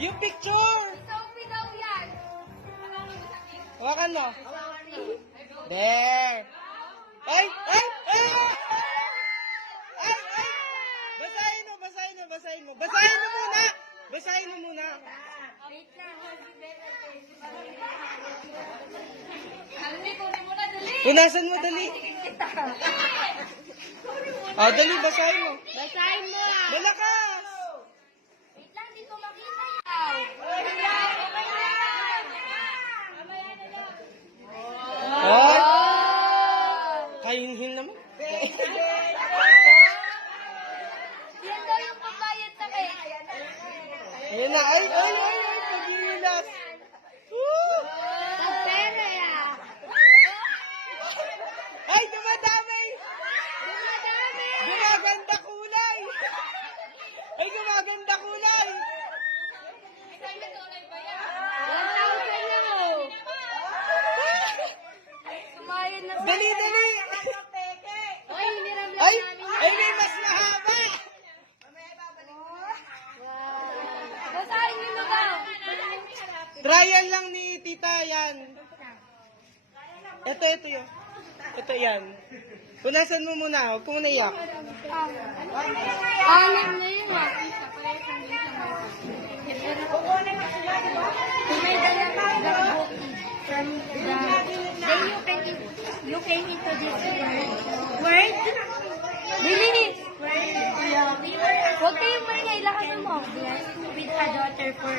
Yung picture! Selfie daw yan. Hawakan mo. There! Ay! Ay! Ay! Ay! Ay! Basahin mo, basahin mo, basahin mo. Basahin mo muna! Basahin mo muna. Wait lang, kunin mo na, dali. Punasan mo, dali. Oh, dali, basahin mo. Basahin mo ah. Malakas! Wait lang, di ko makita yan. Oh! Kahinhin naman. Yan daw yung pagbayad sa cake. Ayan na. Ay, ay, ay, ay. Pag-relax. Sa pera ya. Ay, dumadamay. Dumadami. Gumaganda kulay. Ay, gumaganda kulay. 1,000 lang oh. Sumayan na sa... Dali, dali. Ay, hiniram lang Ay, namin. ay, may mas mahaba. Basahin niyo na daw. Trial lang ni tita yan. Ito yun. Ito yan. Punasan mo muna. Huwag ko muna iyak. Anim na yun ah. May dala ka from the... Then you came into this word. Bilis! Huwag kayong maingay. Lakasan mo. With a daughter for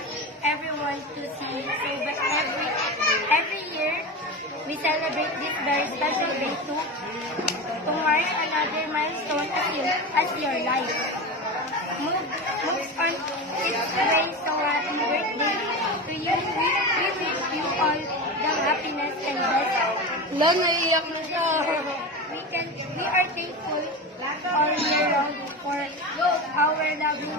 everyone to see. So but every year, we celebrate this very special day to mark another milestone as your life. Moves on its way, so happy birthday to you. We wish you all the happiness and best. Wala, naiiyak na siya. We are thankful all year long for our loving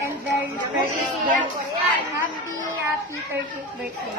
and very precious gift. Happy 30th birthday.